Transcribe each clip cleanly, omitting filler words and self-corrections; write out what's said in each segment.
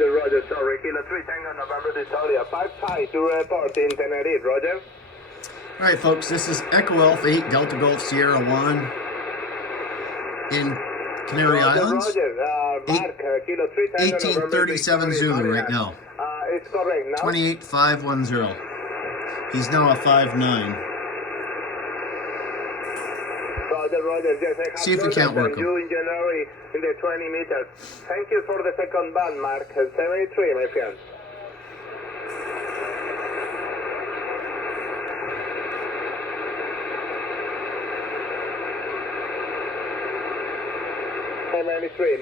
Roger, Roger, sorry. Kilo 3 Tango, November, Victoria. 5-5 to report in Tenerife, Roger. All right, folks, this is Echo Alpha 8 Delta Golf Sierra 1 in Canary Islands. Roger, Mark, Kilo 3 Tango, 1837 Zulu right now. It's correct now. 28510. He's now a 5'9". Roger, Roger, yes, I have See if you can't work him. you in January in the 20 meters. Thank you for the second band, Mark. 73, my friend.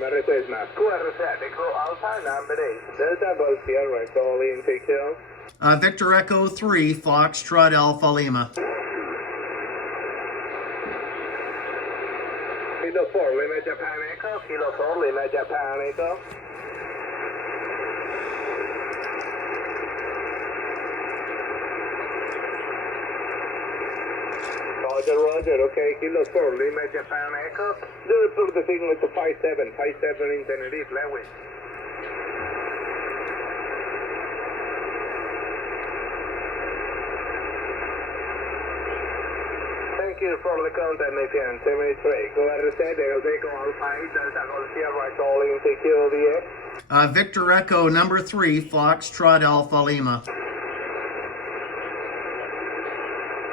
Merry Christmas. QR7, Echo Alpha, number 8. Delta Golf Sierra, calling, take care. Victor Echo 3, Foxtrot Alpha Lima. Kilo 4, Lima Japan Echo. Kilo 4, Lima Japan Echo. Roger, Roger, okay, Kilo 4, Lima Japan Echo. Do report the signal to 57 in Tenerife, Lewis. Thank you for the contact, my friend. 73. Go ahead, Echo Alpha 8, Delta Golf Sierra, calling security. Victor Echo number 3, Foxtrot Alpha Lima.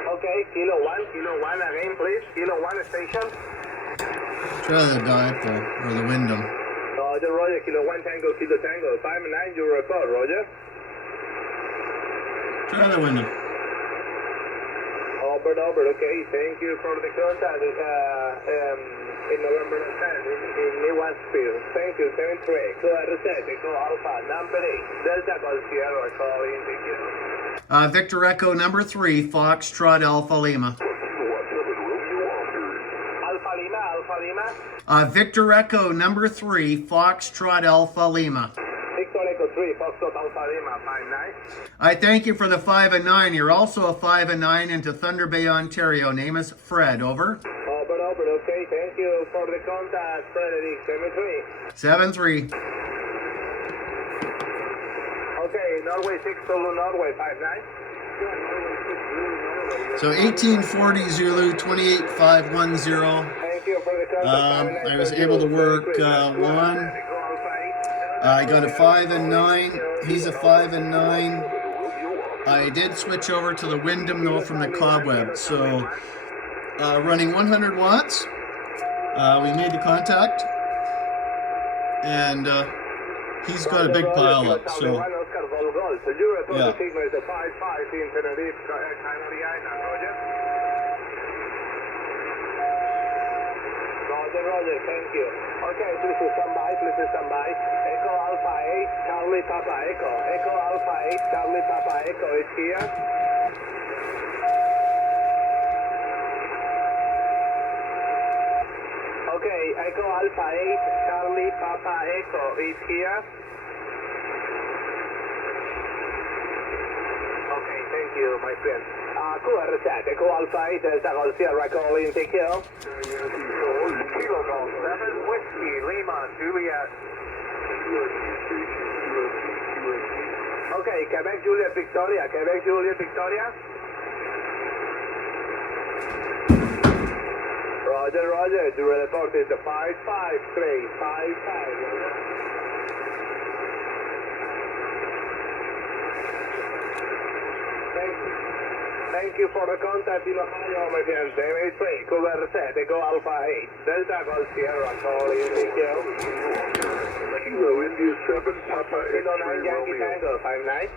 Okay, Kilo 1 again, please. Kilo 1 station. Try the dipole or the Wyndham. Roger, Roger, Kilo 1 Tango, Kilo Tango. 5-9, you report, Roger. Try the Wyndham. Over, okay, thank you for the contact in November 10 in New Hampshire. Thank you, 73. Go ahead, Echo Alpha, number 8. Delta Golf Sierra, calling, thank you. Victor Echo number 3, Foxtrot Alpha Lima. Alpha Lima. Victor Echo number 3, Foxtrot Alpha Lima. Victor Echo 3, Foxtrot Alpha Lima, 5-9. I thank you for the 5 and 9. You're also a 5 and 9 into Thunder Bay, Ontario. Name is Fred. Over. Over, okay. Thank you for the contact, Frederick, 73. 7-3. Okay, Norway 6 Zulu, Norway 5-9. So 1840 Zulu, 28510. Thank you for the contact. I was able to work 1. I got a 5 and 9. He's a 5 and 9. I did switch over to the Wyndham though from the Cobweb. So running 100 watts. We made the contact. And he's got a big pile up. So yeah. Roger, thank you. Okay, please stand by. Echo Alpha 8, Charlie Papa Echo. Echo Alpha 8, Charlie Papa Echo is here. Okay, Echo Alpha 8, Charlie Papa Echo is here. Okay, thank you, my friend. QR7, Echo Alpha 8, Delta Golf Sierra, calling, take care. Kilo Golf 7, Whiskey, Lima, Juliet. Okay, Quebec, Juliet, Victoria. Roger, the report is the 553, 55. Thank you for the contact in Ohio, my friend. 73, QR7, Echo Alpha 8, Delta Golf Sierra, calling, thank you. Kilo India 7, Papa Kilo 9, Yankee Tango, 5-9.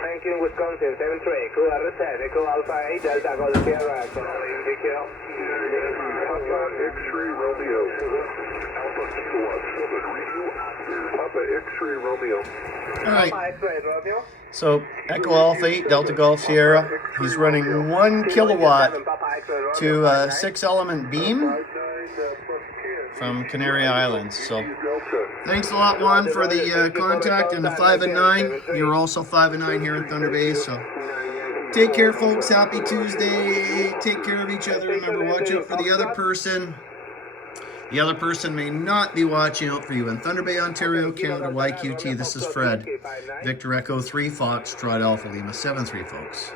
Thank you, Wisconsin, 73, QR7, Echo Alpha 8, Delta Golf Sierra, calling, thank you. Papa X-Ray Romeo. Alpha Kilo 7, radio Papa X-Ray Romeo. All right. Papa X-Ray Romeo. So Echo Alpha 8 Delta Golf Sierra. He's running 1 kilowatt to a 6-element beam from Canary Islands. So thanks a lot, Juan, for the contact and the 5 and 9. You're also 5 and 9 here in Thunder Bay. So take care, folks. Happy Tuesday. Take care of each other. Remember, watch out for the other person. The other person may not be watching out for you. In Thunder Bay, Ontario, Canada, YQT, this is Fred. Victor Echo 3, Foxtrot Alpha Lima 73, folks.